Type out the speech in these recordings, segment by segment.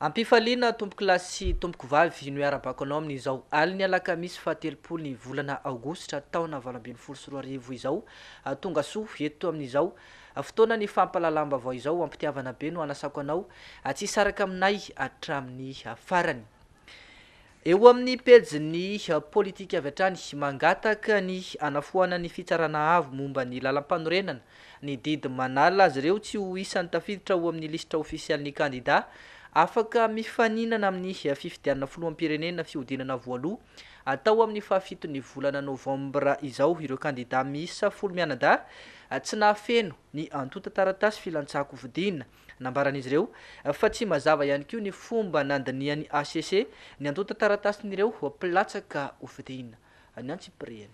Ampifaliana tomboky lahy sy tomboky vavy no iara-bakanao amin'izao aliny alakamisy fahatelopolo ny volana aogositra taona 2024 izao tonga soa eto amin'izao fotoana ny fampalalam-bavao izao ampitiavana be no anasako anao tsy saraka aminay hatramin'ny farany. Eo amin'ny pejiny politika avy hatrany mangataka ny anafoana ny fitsarana avo momba ny lalam-panorenana ny didy manala azy ireo tsy ho isan'ny tafiditra ho amin'ny lisitra ofisialy ny kandida afaka mifaninana amin'ny fifidianana filoham-pirenena fihodinana voaloha atao amin'ny fahafitony volana novambra izao ireo kandida miisa 10 mianada tsy nahafeno ny antota taratasy filantsako vidina nambaran'izy ireo fa tsy mazava ihany koa ny fomba nandinian'ny ACC ny antota taratasin'ireo pilatsaka ovidina ny antsipriany.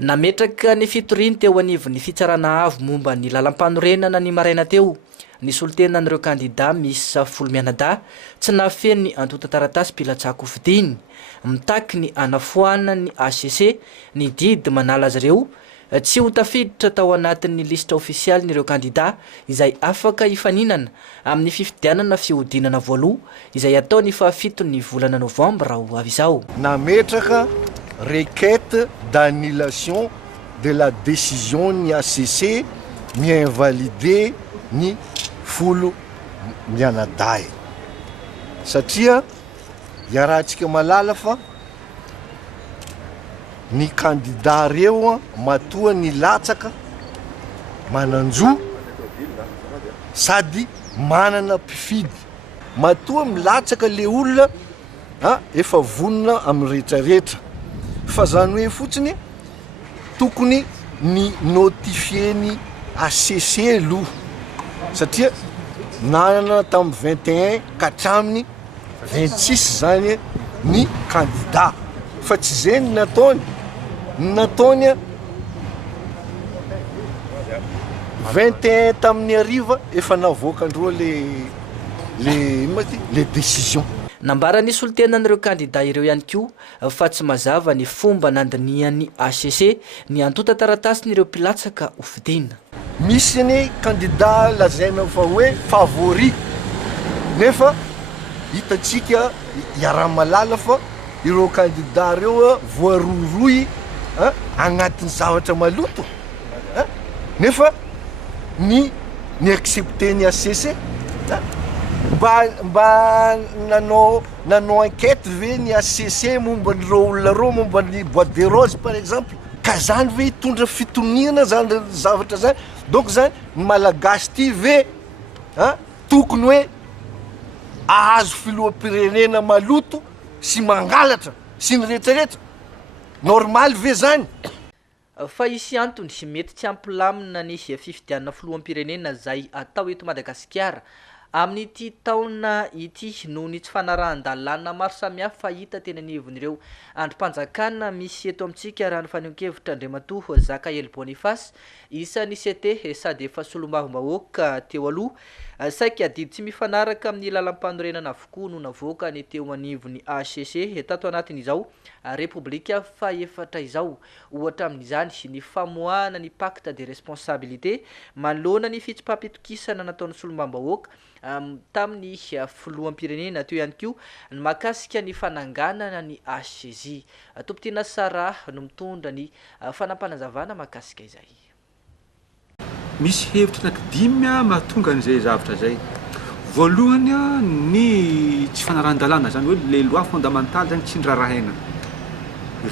Nametraka ny fitoriny teo anivon'ny fitsarana avo momba ny lalam-panorenana ny maraina teo ny solotenan'ireo kandida misy 10 mianada tsy nahafeno ny antota taratasy pilatsako vidiny mitaky ny anafoana ny ACC ny didy manala azy ireo tsy ho tafiditra tao anatin'ny lisitra ofisialy n'ireo kandida izay afaka hifaninana amin'ny fifidianana fihodinana voaloha izay ataony fahafitony volana novambra ho avy izao. Nametraka requête d'annulation de la décision ni ACC mi-invalider ni folo mianaday satria iarahantsika malala fa ny kandida reo matoa ny latsaka mananjo sady manana mpifidy matoa milatsaka le olona efa vonona amin'ny rehetrarehetra fa zany hoe fotsiny tokony ny notifieny ACC aloha satria nanana tamin'ny 21 katraminy 26 zany ny kandida fa tsy zeny nataony 21 tamin'ny ariva efa navoakandroa le décision. Nambarany solotenan'ireo kandida ireo ihany koa fa tsy mazava ny fomba nandinian'ny ACC ny antota taratasin'ireo pilatsaka ovidina. Misy ny kandida lazaina fa hoe favori nefa hitatsika iara-malala fa ireo kandida reo voaroroy agnatin'ny zavatra maloto nefa ny accepter ACC mba nanao enquête ve ny ACC momba nireo olona reo momba ny boîte de rose par exemple ka zany ve hitondra fitonihana zany zavatra zany donc zany ny malagasy ty ve tokony hoe ahazo filoham-pirenena maloto sy mangalatra sy ny rehetrarehetra normal ve zany. Fa isy antony mety tsy ampilamina ny fifidianana filoham-pirenena zay atao eto Madagasikara amin'ity taona ity noho ny tsy fanarahan-dalàna maro samihafa hita teny anivon'ireo androm-panjakana misy eto amintsika raha ny fanehoan-kevitra Andriamatoa Zakael Boniface isan'ny CT sady efa solombavam-bahoaka teo aloha saika didy tsy mifanaraka amin'ny lalam-panorenana avokoa no navoaka ny teo anivon'ny ACC tato anatin'izao Republika faefatra izao ohatra amin'izany ny famoahana ny pacte de responsabilité manoloana ny fitsipapitokisana nataon'ny solombavam-bahoaka tamin'ny filoham-pirenena teo ihany koa ny makasika ny fananganana ny ACJ Tompitiana Sara no mitondra ny fanampanazavana makasika izay. Misy hevitra nakidimy mahatonga an'izay zavatra zay. Voalohany ny tsy fanarahan-dalàna zany hoe les lois fondamentales zany tsy nirarahena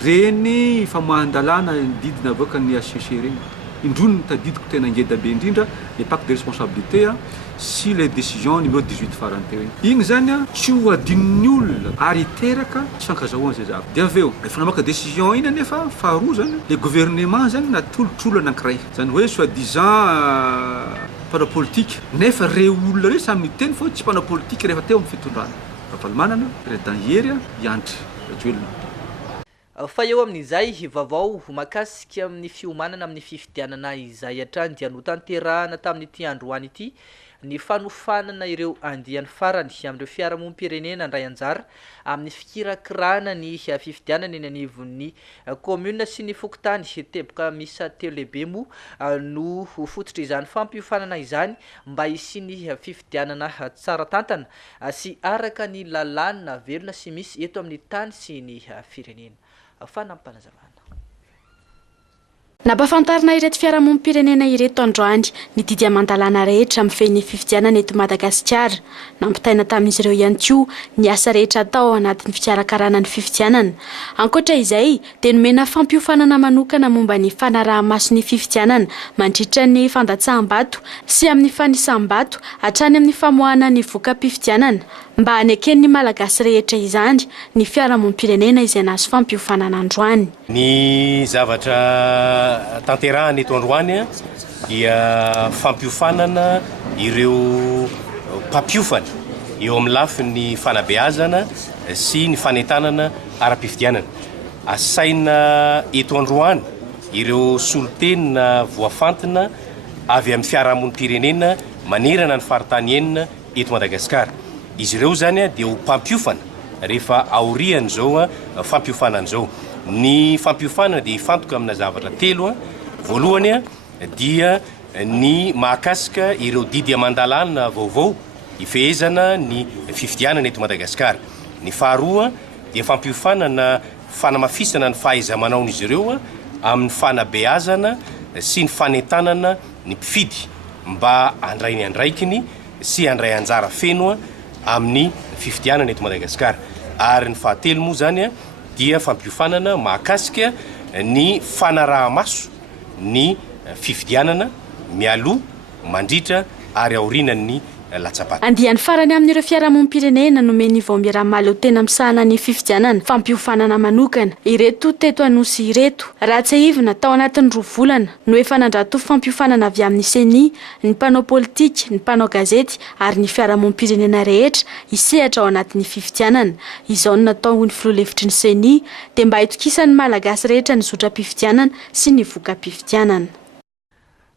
reny famoahan-dalàna didina avoaka ny ACC reny indrony ny tadidiko tena ngeda be indrindra les pactes de responsabilité sy les décisions numéro 18 farany teo igny zany tsy ho adin'ny olona ary teraka tsy fankazahoana zay zavatra dia aveo efa namoaka décision iny nefa faharoa zany le gouvernement zany natolotrolo anankiray zany hoe soi-disant mpanao politique nefa re olona re samy miteny fa tsy mpanao politique rehefa teo amin'ny fitondrana Ravalomanana président Hery Iandry Rajoelina. Fa eo amin'izay vaovao makasika amin'ny fiomanana amin'ny fifidianana izay hatrany dia notanterahana tamin'ity androany ity ny fanofanana ireo andiany farany amin'ireo fiarahamonim-pirenena ndray anjara amin'ny fikirakirana ny fifidianana eny anivon'ny commune sy ny fokotany teboka misa telo lehibe moa no fototra izany fampiofanana izany mba hisiany fifidianana tsara tantana sy araka ny lalàna velona sy misy eto amin'ny tany sy ny firenena. Fanampanazavana. Nampafantarina ireto fiarahamonim-pirenena ireto androany ny didy aman-dalàna rehetra amin'ny feny fifidianana eto Madagasikara. Nampitaina tamin'izy ireo ihany koa ny asa rehetra atao anatin'ny fikarakarana ny fifidianana. Ankoatra izay dia nomena fampiofanana manokana momba ny fanaraha-maso ny fifidianana mandritra ny fandatsaham-bato sy amin'ny fanisam-bato hatrany amin'ny famoahana ny voka-pifidianana mba haneken'ny malagasy rehetra izany ny fiarahamonim-pirenena izay nahazo fampiofanana androany. Ny zavatra tanterahana eto androany dia fampiofanana ireo mpampiofana eo amin'ny lafin'ny fanabeazana sy ny fanentanana ara-pifidianana. Asaina eto androany ireo solotenina voafantina avy amin'ny fiarahamonim-pirenena manerana ny faritany enina eto Madagasikara. Izy ireo zany dia ho mpampiofana rehefa aorian' zao fampiofanana zao. Ny fampiofanana dia ifantoka amina zavatra telo. Voalohany dia ny mahakasika ireo didy aman-dalàna vaovao ifehezana ny fifidianana eto Madagasikara. Ny faharoa dia fampiofanana fanamafisana ny fahaiza-manaon'izy ireo amin'ny fanabeazana sy ny fanentanana ny mpifidy mba andray ny andraikiny sy andray anjara feno amin'ny fifidianana eto Madagasikara. Ary ny fahatelo moa zany dia fampiofanana mahakasika ny fanaraha-maso ny fifidianana mialoha mandritra ary aorinan'ny latsapaty. Andiany farany amin'ireo fiarahamonim-pirenena nomeny vaomiarahamaly ho tena misahana ny fifidianana fampiofanana manokana. Ireto teto anosy ireto Ratsahivina tao anatin'ny 2 volana no efa nandrato fampiofanana avy amin'ny seni, ny mpanao politika, ny mpanao gazety ary ny fiarahamonim-pirenena rehetra isehatra ao anatin'ny fifidianana. Izao no natao ny filoha-hevitry ny seni dia mba hitokisan'ny malagasy rehetra ny zotra-pifidianana sy ny voka-pifidianana.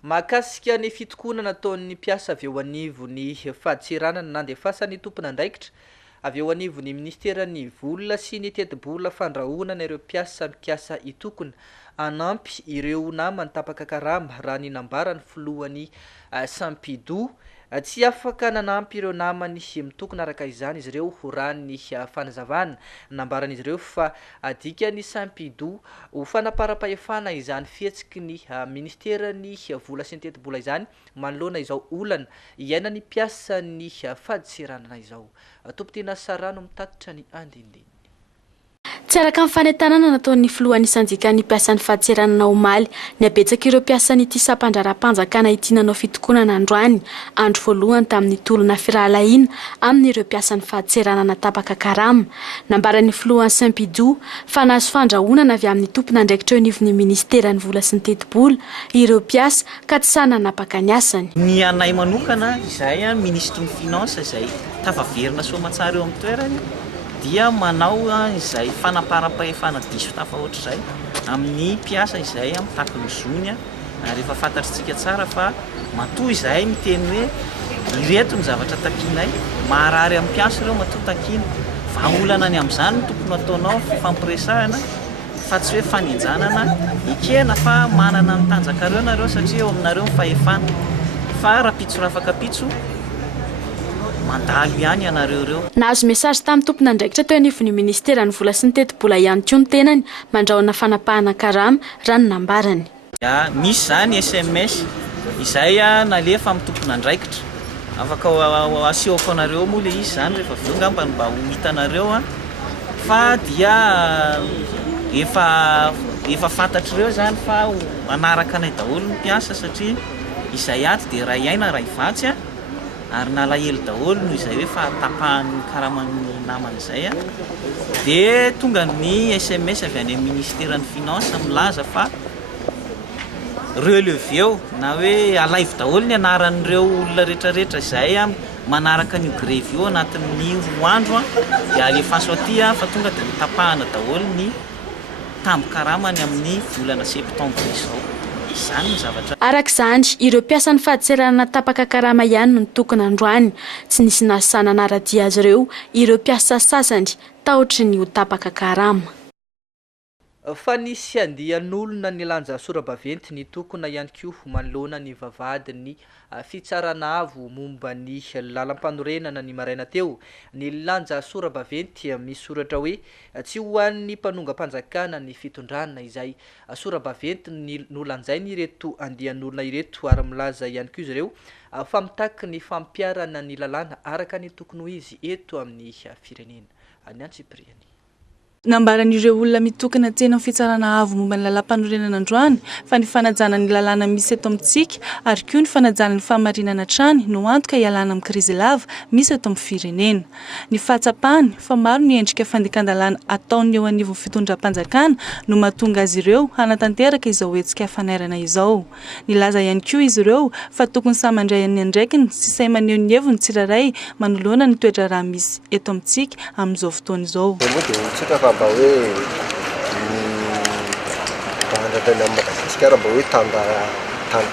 Mahakasika ny fitokonana nataon'ny mpiasa avy eo anivon'ny fahaditsiranana nandefasany tompona andraikitra avy eo anivon'ny ministeran'ny vola sy ny teti-bola fandrahoana ireo mpiasa mikasa itokona anampy ireo namany tapaka karama raha ny nambarany filohan'ny Sampidou tsy afaka nanampy ireo namany mitokona araka izany izy ireo raha ny fanazavana nambaran'izy ireo fa adikany Sampidou ho fanaparam-pahefana izany fihetsiky ny ministeran'ny vola sy ny teti-bola izany manoloana izao olana iaina ny mpiasa ny fahaditsiranana izao. Tompon-tena Sarano mitatitra ny andindiny. Tsy araka amin'ny fanentanana nataon'ny filohan'ny sandika ny mpiasan'ny fahaditsiranana omaly ny abetsaka ireo mpiasan'ny ity sampandraram-panjakana ity nanao fitokonana androany andro voalohany tamin'ny tolona firahalahiana amin'ireo mpiasan'ny fahaditsiranana tapaka karama. Nambaran'ny filohan'ny Sampidou fa nahazo fandrahonana avy amin'ny tompona andraikitra eo anivon'ny ministeran'ny vola sy ny teti-bola ireo mpiasa ka tsy sahy nanapaka ny asany. Ny anay manokana izay ministry ny finance izay tafaverina soamatsara eo amin'ny toerany dia manao izay fanaparam-pahefana diso tafa ohatr'izay amin'ny mpiasa izay mitako ny zony ary efa fantatritsika tsara fa matoa izay miteny hoe ireto ny zavatra takinay maharary amin'ny mpiasa ireo matoa takina vaolana ny amin'izany no tokony ataonao fampiresahana fa tsy hoe fanenjanana ekena fa manana ny tanjakareo nareo satria eo aminareo fahefana fa raha pitso raha afaka pitso mandalo ihany ianareo ireo. Nahazo mesazy tamin'ny tompona andraikitra teo anivon'ny ministeran'ny vola sy ny teti-bola ihany koa ny tenany mandrahona fanapahana karama raha ny nambarany. Misy zany SMS izay nalefa amin'ny tompona andraikitra afaka asehoko anareo moa le izy zany rehefa avy eo ngamba mba ho hitanareo fa dia efa fantatr'ireo zany fa manaraka anay daholo ny mpiasa satria izay aty dia raha iaina raha ivatsy ary nalahelo daholo no izay hoe fa tapahan'ny karaman'ny namany izay dia tonga ny SMS avy any amin'ny ministeran'ny finance milaza fa releveo na hoe alaivo daholo ny anaran'ireo olona rehetrarehetra izay manaraka ny grevy eo anatin'ny 2 andro dia alefaso aty fa tonga dia tapahana daholo ny tambo karamany amin'ny volana septembre izao. izany ny zavatra arak'izany ireo mpiasan'ny fahadiserana tapaka karama ihany no tokony androany tsy nisy nasanana radia azy ireo ireo mpiasa sasany taotry ny ho tapaka karama fa nisy andian'olona nilanja sora-baventy ny tokona ihany koa manoloana ny vavadiny fitsarana avo momba ny lalam-panorenana ny maraina teo ny lanja sora-baventy misoratra hoe tsy ho an'ny mpanonga-panjakana ny fitondrana izay sora-baventy nolanjainy ireto andian'olona ireto ary milaza ihany koa izy ireo fa mitaky ny fampiarana ny lalàna araka ny tokony ho izy eto amin'ny firenena any Antsipriany nambaran'ireo olona mitokana tsena fitsarana avo momba ny lalam-panorenana androany fa ny fanajana ny lalàna misy eto amintsika ary koa ny fanajana ny fahamarinana trany no antoka hialana amin'ny krizy lava misy eto amin'ny firenena ny fahatsapany fa maro ny endrika fandekan-dalàna ataony eo anivon'ny fitondram-panjakana no mahatonga azy ireo hanatanteraka izao hetsika fanairana izao nilaza ihany koa izy ireo fa tokony samandray ny andraikiny sy say maneho ny heviny tsirairay manoloana ny toetra raha misy eto amintsika amin'izao fotoana izao mba hoe bandratrany amin'ny Madagasikara mba hoe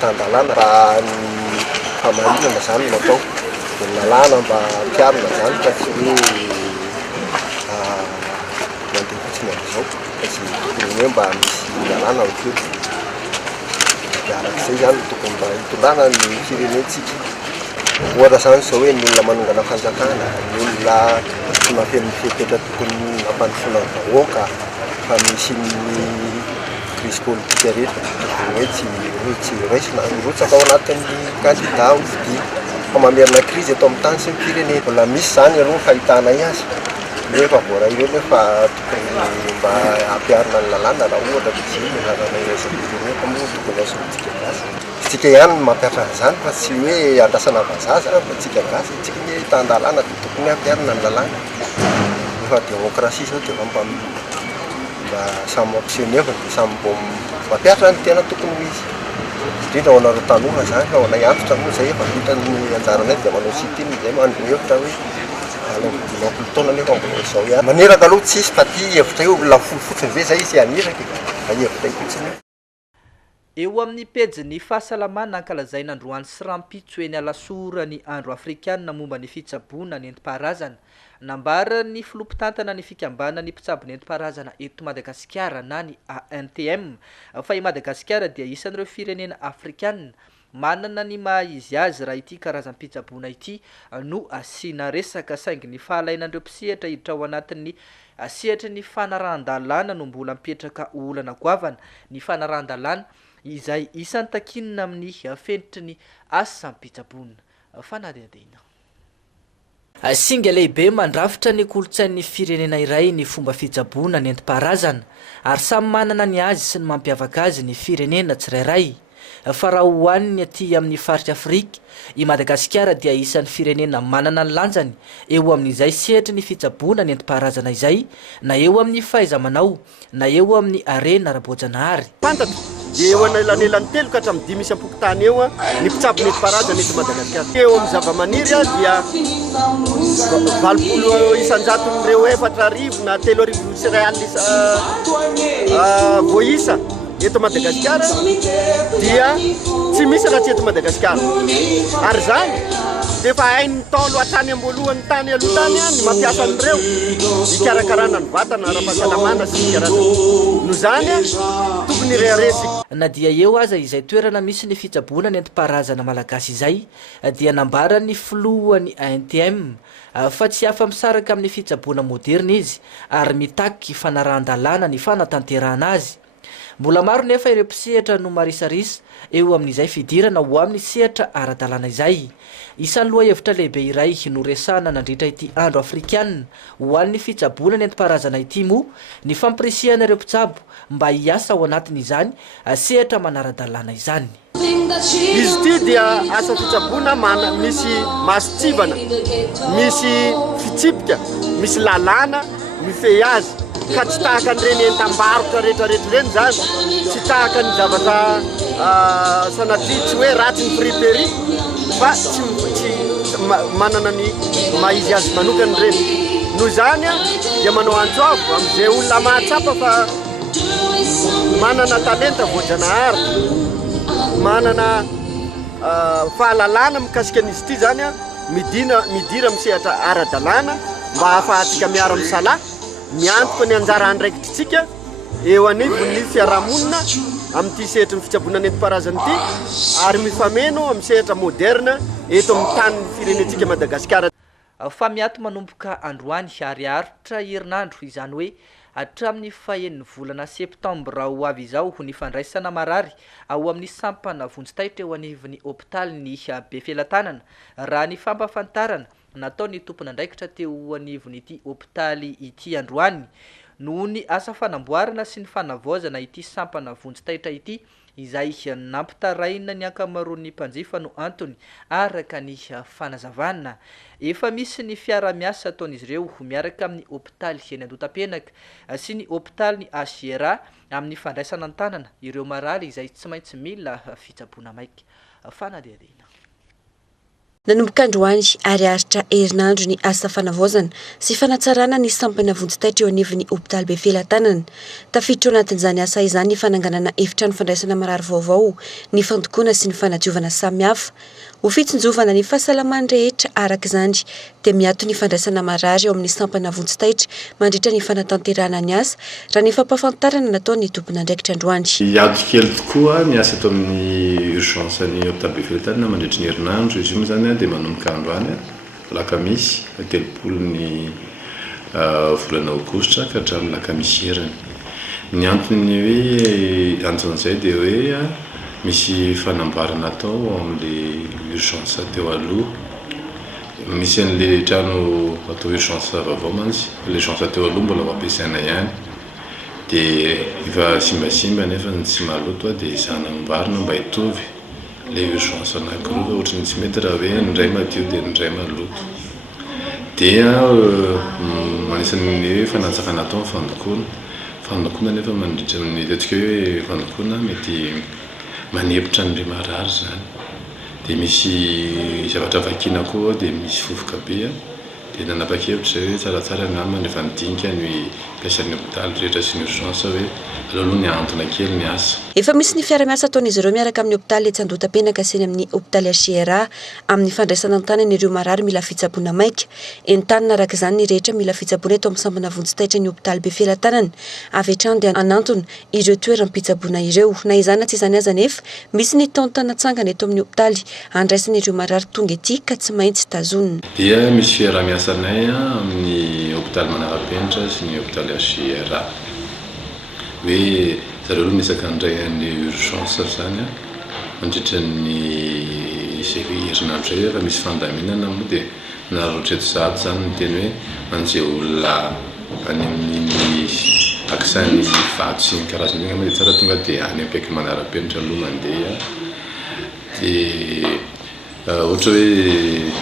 tandalàna raha ny famarinana zany natao dia ny lalàna mba mpiarina zany fa tsy hoe mandeha fotsiny amin'izao satria tokony hoe mba misy lalàna amin'io dia arak'izay zany tokony mba hitondrana ny firenentsika ohatra zany zao hoe ny olona manongana fanjakana ny olona mafeno fepetra tokony ampandrosoana ny vahoaka fa misy ny crise politique rehetra hoe tsy raisina mirotsaka ao anatin'ny kandida ovidia fa mamerina crise eto amin'ny tany sy ny firenena mbola misy zany aloha fahitana azy nefa voaray eo nefa tokony mba ampiarina ny lalàna raha ohatra tsy lalàna iraisan'ireny moa tokony azotsika gasy tsika ihany mampiatra an'izany fa tsy hoe andrasana vazaza fa tsika gasy tsika ny hitandalàna dia tokony ampiarina ny lalàna efa démocratie zao dia mba samy mampisehonefa dia samy mbo mampiatra ny tena tokony ho izy indrindra ho anareo tanora zany fa ho anay antitra moa zay efa vita ny anjaranay dia manao sitiny zay mandro hevitra hoe alampolo taona nefa mbola izao ihany maneraka aloha tsisy fa ty hevitra io lafoly fotsiny ve zay izy aniraka fa hevitra io fotsiny eo amin'ny pejy fahasalamana ankalazaina androany sy rampitso eny alasora ny andro afrikanina momba ny fitsaboana ny enti-paharazana nambara ny filompitantana ny fikambana ny mpitsabo ny enti-paharazana eto Madagasikara na ny ANTM fa i Madagasikara dia isan'ireo firenena afrikanina manana ny maha izy azy raha ity karazam-pitsaboana ity no asiana resaka saingy ny fahalainandreo mpisehatra hiditra ao anatin'ny sehatra ny fanarahan-dalàna no mbola mipetraka olana goavana ny fanarahan-dalàna izay isan'ny takinina amin'ny fenitry ny asam-pitsaboana fanadihadihana singa lehibe mandrafitra ny kolotsain'ny firenena iray ny fomba fitsaboana ny enti-paharazana ary samy manana ny azy sy ny mampiavaka azy ny firenena tsirairay fa raha hoaniny aty amin'ny faritra Afrika i Madagasikara dia isan'ny firenena manana ny lanjany eo amin'izay sehatra ny fitsaboana ny enti-paharazana izay na eo amin'ny fahaiza-manao na eo amin'ny arena ara-boajanahary dia eo anelanelan'ny telo ka hatramin'ny 5 isam-pokotany eo ny mpitsabo ny enti-paharazana eto Madagasikara eo amin'ny zava-maniry dia 20 isan-jaton'ireo 4 arivo na 3 arivo sy ray alina voaisa eto Madagasikara dia tsy misy raha tsy eto Madagasikara ary zany dia efa hainy taolo hatrany ambolohan'ny tany aloha tany ny mampiasa an'ireo hikarakarana ny vatana ara-pahasalamana sy hikarana no zany tokony reharesika na dia eo aza izay toerana misy ny fitsaboana ny enti-paharazana malagasy izay dia nambara ny filohan'ny ANTM fa tsy hafa misaraka amin'ny fitsaboana moderna izy ary mitaky fanarahan-dalàna ny fanatanterahana azy mbola maro nefa ireo mpisehatra no marisarisa eo amin'izay fidirana ho amin'ny sehatra ara-dalàna izay isan'ny loha hevitra lehibe iray no resana nandritra ity andro afrikanina ho an'ny fitsaboana ny enti-paharazana ity moa ny fampirisihana ireo mpitsabo mba hiasa ao anatin'izany sehatra manara-dalàna izany izy ity dia asa fitsaboana misy masitsivana misy fitsipika misy lalàna mifehy azy ka tsy tahaka an'ireny entam-barotra rehetrarehetra ireny zany tsy tahaka ny zavatra sanatria tsy hoe ratsy ny friperie fa tsy manana ny maizy azy manokany ireny no zany dia manao antsoavo amin'izay olona mahatsapa fa manana talenta voajanahary manana fahalalana mikasika an'izy ity zany a midira misehatra ara-dalàna mba hahafahantsika miara misala miantoka ny anjara andraikitritsika eo anivon'ny fiarahamonina amin'ity sehatry ny fitsabonana enti-parazana ity ary mifameno amin'ny sehatra moderna eto amin'ny tanin'ny firenentsika Madagasikara. Fa miato manomboka androany ariaritra herinandro izany hoe hatramin'ny fahaeniny volana septambra ho avy izao ny fandraisana marary ao amin'ny sampana vonjitaitra eo anivon'ny hôpitaly Befilatanana raha ny fampafantarana nataony tompon'andraikitra teo anivon'ny ity hôpitaly ity androany noho ny asa fanamboarana sy ny fanavaozana ity sampana vonjitaitra ity izay nampitaraina ny ankamaroan'ny mpanjifa no antony araka ny fanazavana. Efa misy ny fiara-miasa ataon'izy ireo miaraka amin'ny hôpitaly eny Andotapenaka sy ny hôpitaly Asiera amin'ny fandraisana an-tanana ireo marary izay tsy maintsy mila fitsaboana maika. Fanadihadihana. Nanomboka androany ariaritra herinandro ny asa fanavaozana sy fanatsarana ny sampana vonjitaitra eo anivon'ny hôpitaly Befilatanana. Tafiditra ao anatin'izany asa izany ny fananganana efitrano fandraisana marary vaovao, ny fandokoana sy ny fanadiovana samihafa. Ho fitsinjovana ny fahasalaman'ny rehetra araka izany dia miato ny fandraisana marary ao amin'ny sampana vonjitaitra mandritra ny fanatanterahana ny asa raha ny fampahafantarana nataony tompon'andraikitra androany. Hiado kely tokoa ny asa eto amin'ny urgence ny hôpitaly Befilatanana mandritra ny herinandro izy io zany dia manomboka androany lakamisy telopolo ny volana aogositra ka hatramin'ny lakamisy heriny. Ny antony hoe anton'izay dia hoe misy fanamboarana atao amin'le urgence teo aloha. Misy an'le trano atao urgence vaovao mantsy, le urgence teo aloha mbola ampiasaina ihany. Dia efa simbasimba nefa tsy maloto dia sanamboarina mba hitovy le urgence anankiroa ohatrany tsy mety raha hoe ndray madio dia ndray maloto. Dia manisan'ny hoe fanatsarana atao fandokoana nefa mandritra amin'ny tetika hoe fandokoana mety manepitra ny marary zany. Dia misy zavatra vakiana koa dia misy fofoka be dia nanapa-kevitra hoe tsaratsara namana efa nidinika ny mpiasan'ny hôpitaly rehetra sy ny urgence hoe aloha ny antona kely ny asa. Efa misy ny fiara-miasa ataon'izy ireo miaraka amin'ny hôpitaly Andotapenaka sy amin'ny hôpitaly Asiera amin'ny fandraisana an-tanana ireo marary mila fitsaboana maika. Entanina araka izany ny rehetra mila fitsaboana eto amin'ny sampana vonjitaitra ny hôpitaly Befilatanana avy hatrany dia anantona ireo toeram-pitsaboana ireo. Na izany tsy izany aza nefa misy ny taon-tanatsangana eto amin'ny hôpitaly andraisana ireo marary tonga ety ka tsy maintsy tazonina. Dia misy fiara-miasa anay amin'ny hôpitaly Manarapenitra sy ny hôpitaly Asiera hoe zareo aloha nisaka ndray ny urgence zany mandritra ny herinandro zay efa misy fandaminana moa dia naroatreto zato zany ny teny hoe manjeha olona any amin'ny aksan'ny vato sy ny karazany igny mety tsara tonga dia any ampaiky Manarapenitra aloha mandeha. Dia ohatra hoe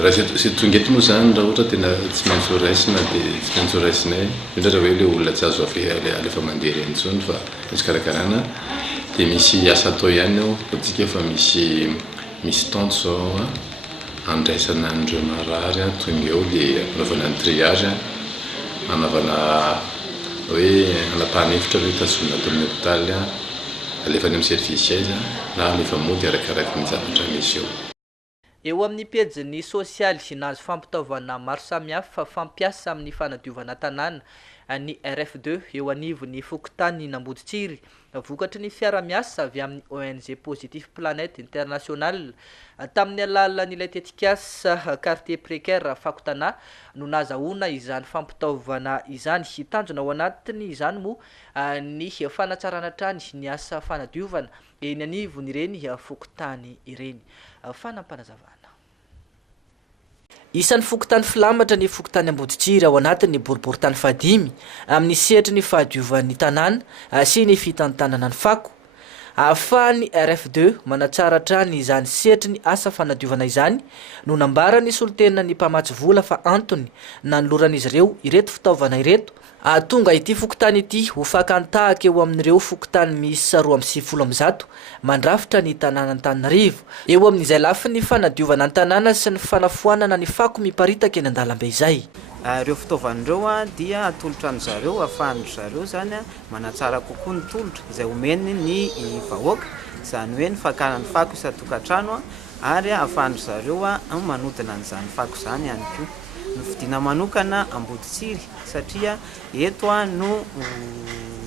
raha sy tonga eto moa zany raha ohatra tena tsy maintsy horaisina dia tsy maintsy horaisinay indrindra raha hoe le olona tsy azo alefa mandeha reny intsony fa misy karakarana dia misy asa atao ihany ao atsika fa misy tente zao andraisana an'ireo marary tonga eo dia anaovana ny triage anaovana hoe anapahana hevitra hoe tazomina ato amin'ny hôpitaly alefany amin'ny service aiza na alefa mody arakaraka ny zavatra misy eo. Eo amin'ny pejiny sosialy nazo fampitaovana maro samihafa fampiasa amin'ny fanadiovana tanàna ny RF2 eo anivon'ny Fokontany Namboditsiry vokatry ny fiara-miasa avy amin'ny ONG Positif Planète International tamin'ny alalan'ilay tetikasa quartier précaire Fakotana no nazahoana izany fampitaovana izany hitanjona ao anatiny izany moa ny fanatsarana trany ny asa fanadiovana eny anivon'ireny Fokontany ireny. Fanampanazavana. Isan'ny Fokontany Filamatra ny Fokontany Amboditsiry ao anatin'ny boriboritany fadimy amin'ny sehatry ny fahadiovan'ny tanàna sy ny fitantanana ny fako. Ahafahan'ny RF2 manatsara trany izany sehatry ny asa fanadiovana izany no nambara ny solotena ny mpamatsy vola fa antony nanoloran'izy ireo ireto fitaovana ireto tonga ity Fokontany ity ho fakantahaka eo amin'ireo Fokontany misy 270 mandrafitra ny tanàna Antananarivo. Eo amin'izay lafiny ny fanadiovana ny tanàna sy ny fanafoanana ny fako miparitaka eny an-dalambe izay. Ireo fitaovan'ireo dia atolotra an'zareo ahafahan'zareo zany manatsara kokoa ny tolotra izay omeny ny vahoaka izany hoe ny fakanany fako isa-tokantrano ary ahafahany zareo manodina an'izany fako izany ihany koa. Ny fidina manokana Amboditsiry satria eto no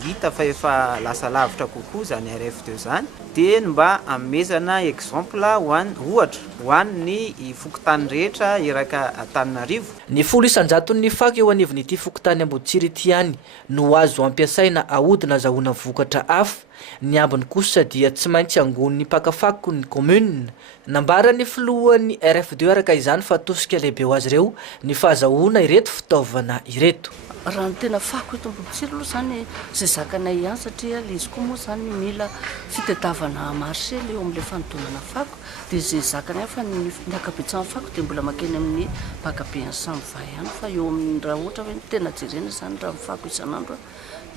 hita fa efa lasa lavitra kokoa zany RF2 zany, dia mba amezana exemple ohatra ho an'ny fokotany rehetra iraka Antananarivo. Ny 10 isanjaton'ny fako eo anivon'ity fokotany Amboditsiry ity ihany no azo ampiasaina ahodina azahoana vokatra hafa. Ny ambiny kosa dia tsy maintsy angon'ny mpakafako ny commune. Nambarany filohan'ny RF2 araka izany fa tosika lehibe ho azy ireo ny fahazahoana ireto fitaovana ireto. Raha ny tena fako eto Amboditsiry aloha zany zay zakanay ihany satria le izy koa moa zany mila fitadiavana marché le eo amin'ilay fanodonana fako, dia zay zakanay fa ny akabetsahany fako dia mbola makeny amin'ny mpakabeany Samva ihany, fa eo amin'ny raha ohatra hoe tena jerena zany raha fako isan'andro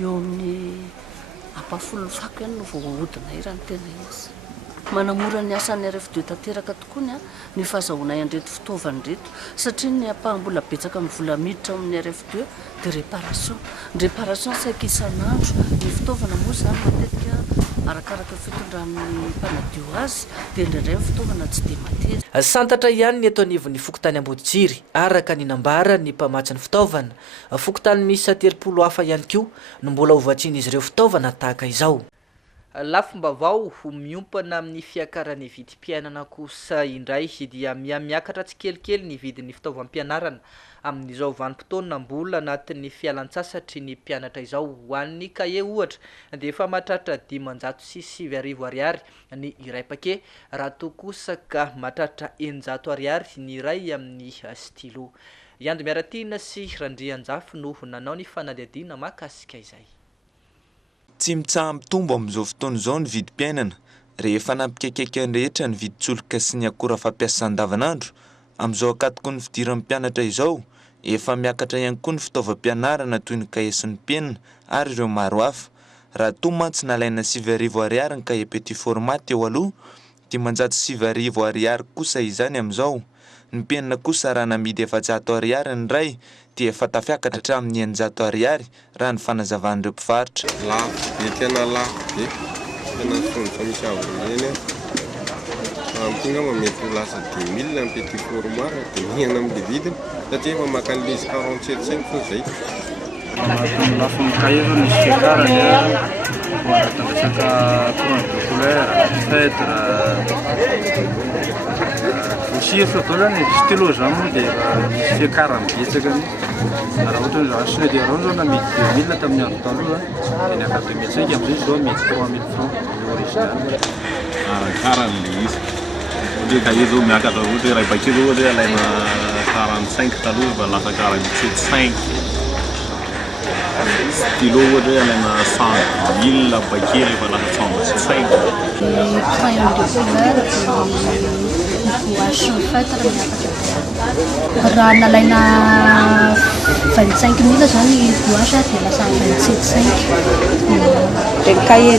eo amin'ny apafolo fako ihany no vao ahodina raha ny tena izy. Manamora ny asan'ny RF2 tanteraka tokoa ny fahazahoana an'ireto fitaovana reto satria ny apahambola betsaka amin'ny vola miditra amin'ny RF2 dia réparation. Ny réparation saika isan'andro, ny fitaovana moa zany matetika arakaraka fitondran'ny mpanadio azy dia indraindray fitaovana tsy dia mateza. Santatra ihany ny eto anivon'ny fokotany Amboditsiry araka ny nambara ny mpamatsy ny fitaovana. Fokotany misy 30 hafa ihany koa no mbola hovatsian'izy ireo fitaovana tahaka izao. Lafim-baovao miompana amin'ny fiakaran'ny vidim-piainana kosa indray dia miakatra tsy kelikely ny vidin'ny fitaovam-pianarana amin'izao vanim-potoana mbola anatin'ny fialan-tsasatry ny mpianatra izao. Ho an'ny kahie ohatra dia efa mahatratra 507 ariary ny iray pake, raha toa kosa ka mahatratra 900 ariary ny iray amin'ny stylo. Iando Miaratina sy Randrianjafy no nanao ny fanadihadiana mahakasika izay. Tsy mitsambitombo amin'izao fotoana izao ny vidim-piainana rehefa nampikaikaikany rehetra ny vidin-tsoloka sy ny akora fampiasa andavanandro. Amin'izao akatoko ny fidiran'ny mpianatra izao efa miakatra ihany koa ny fitaovam-pianarana toy ny kahie sy ny penina ary ireo maro hafa. Raha toa mantsy nalaina 7 ariary ny kahie petit format teo aloha, 507 ariary kosa izany amin'izao. Ny penina kosa raha namidy 700 ariary ny ray dia efa tafiakatra hatramin'ny 900 ariary raha ny fanazavan'ireo mpivarotra. Lafo be tena lafo be, tena sonitra misy avoneny ampinga mamety ho lasa 2000 ny petit format dia mihana amin'ny vidiny satria efa makany lizy 47 fo zay. Lafo ny kahie zao nisy fiakarany tandrasaka courant de couleur, feutre, aussi efa atao zany stylo zany moa dia misy fiakarany betsaka raha ohatra hoe asina dia rano zao namidy 2000 tamin'ny andro taloha dia niaka 2005 amin'izay zao mety 3000 francs ny original. Arakarany le izy ohatra kahie zao miakatra ohatra raha bakeo zao ohatra alaina 45 taloha fa lasa 47,5. Stylo ohatra hoe alaina 100,000 bakeo efa lasa 125. Raha nalaina 25,000 zany boacha dia lasa 27,5. Dia kahie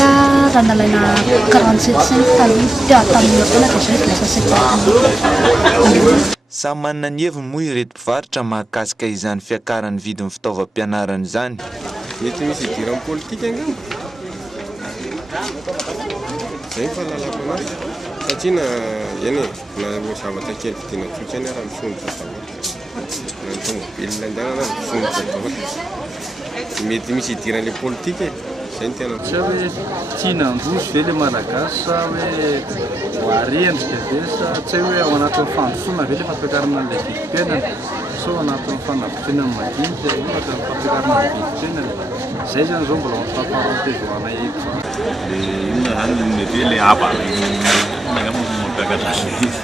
raha nalaina 47,5 taloha tamin'ny taona dia zay lasa 70,000. Samy manana ny heviny moa ireto mpivarotra mahakasika izany fiakaran'ny vidin'ny fitaovam-pianarana izany. Mety misy idiran'ny politika angamba. Zay fahalalako anazy satria na zavatra kely vidiana tsotra any raha misonitra zavatra na ny tomobile andana misonitra zavatra mety misy idiran'le politika zay ny tena sa hoe tiana androso ve le malagasy sa hoe hoarendrika ve sa tsy hoe ao anatin'ny fandrosoana ve le fampiakarana an'ilay vidim-piainana so ao anatin'ny fanapotena ny madinika ohatra ny fampiakarana ny vidim-piainana. Zay zany zao mbola famparotezoana eto inona zany mety hoe le aba angamba mampiakatra izy.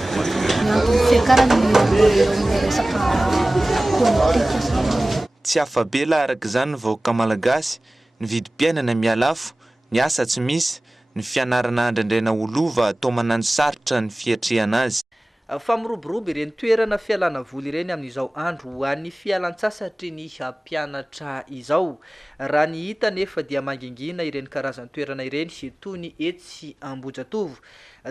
Tsy hafa be la araka izany ny vahoaka malagasy, ny vidim-piainana mialafo, ny asa tsy misy, ny fianarana andrandraina olova atao manano sarotra ny fiatrehana azy. Fa miroborobo ireny toerana fialana voly ireny amin'izao andro ho an'ny fialan-tsasatry ny mpianatra izao. Raha ny hita nefa dia mangingina ireny karazany toerana ireny sy toy ny etsy Ambohijatovo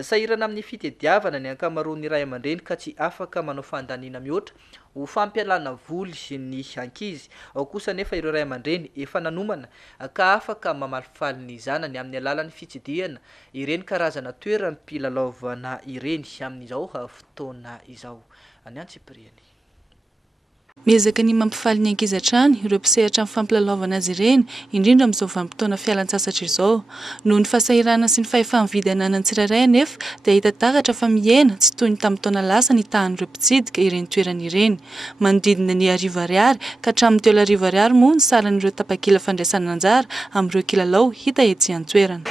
sahirana amin'ny fitediavana ny ankamaroan'ny ray aman-dreny ka tsy afaka manao fandaniana mihoatra ho fampialana voly ny ankizy ao kosa nefa ireo ray aman-dreny efa nanomana ka afaka mamalifaly ny zanany amin'ny alalan'ny fitsidihana ireny karazana toeram-pilalaovana ireny amin'izao fotoana izao any Antsipriany. Miezaka ny mampifaly ny ankizy hatrany ireo mpisehatra amin'ny fampilalaovana azy ireny indrindra amin'izao vanim-potoana fialan-tsasatra izao. Noho ny fasahirana sy ny fahefa-mividy ananan'ny tsirairay anefa dia hita takatra fa mihena tsy toy ny tamin'ny taona lasa ny tahan'ireo mpitsidika ireny toerana ireny. Manodidina ny 10 ariary ka hatramin'ny 7 ariary moa ny saran'ireo tapakila fandraisana anjara amin'ireo kilalao hita etsy an-toerana.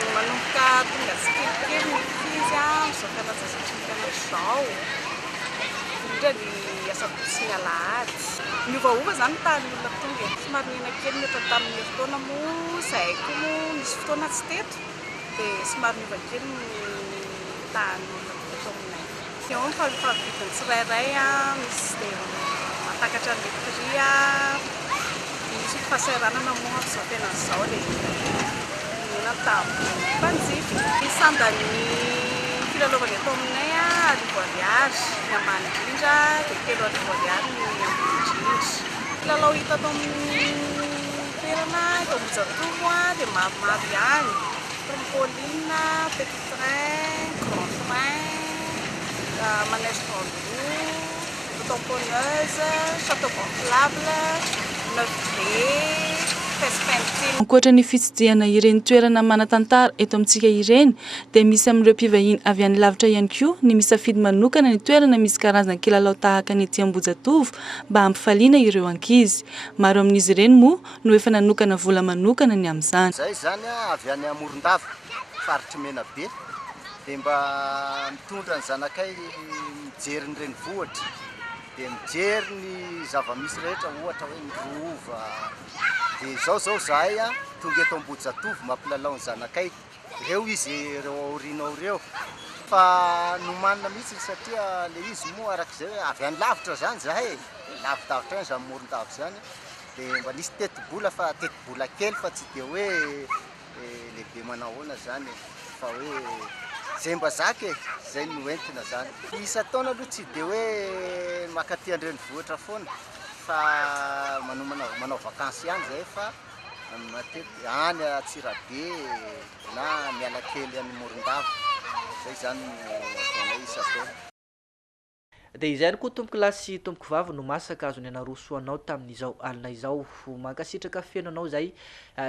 Miova zany tany olona tonga somary nena kely nefa tamin'ny fotoana moa zahay koa moa misy fotoana tsy teto dia somary miova kely ny tany olona teto aminay. Eo ny fahavidin'ny tsirairay misy dia mahatakatra ny letria misy fahasahiranana moa amin'izao tena izao dia nena tamin'ny mpanjify. Isandan'ny filalaovana eto aminay arivo ariary ny ambany indrindra dia 3 arivo ariary ny kilalao hita ato amin'ny toerana eto Ambohijatovo dia maromaro ihany: trampoline, petit train, grand train, manège tambour, tamponneuse, château gonflable, 9D, ankoatra ny fitsidihana ireny toerana manatantara eto amintsika ireny dia misy amin'ireo mpivahiny avy any lavitra ihany koa ny misafidy manokana ny toerana misy karazana kilalao tahaka ny ety Ambohijatovo mba hampifaliana ireo ankizy. Maro amin'izy ireny moa no efa nanokana vola manokana ny amin'izany. Zay zany avy any Morondava faritry Menabe dia mba mitondra ny zanakay mijery ny renivohitra dia mijery ny zava-misy rehetra ohatra hoe ny rova. Dia zao zahay tonga eto Ambohijatovo mampilalao ny zanakay ireo izy ireo aorinao ireo fa nomanina mihitsy satria le izy moa arak'izay hoe avy any lavitra zany zahay lavidavitra zany Morondava zany dia mba nisy teti-bola fa teti-bola kely fa tsy dia hoe lehibe manahoana zany fa hoe zay mba zaka zay no entina zany. Isa-taona aloha tsy dia hoe makaty an-drenivohitra foana fa manao vakansy ihany zay fa matety any Antsirabe na miala kely any Morondava zay zany no isa-taona. Dia izany koa tompoky lahy sy tompoky vavy no masaka azony anarosoanao tamin'izao alina izao. Mankasitraka fiainanao zay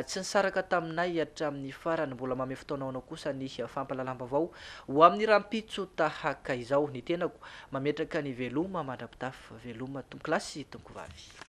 tsy nisaraka taminay hatramin'ny farany mbola mame fotoanao kosa ny fampalalam-baovao ho amin'ny rahampitso tahaka izao. Ny tenako mametraka ny veloma mandrapitafy veloma tompoky lahy sy tompoky vavy.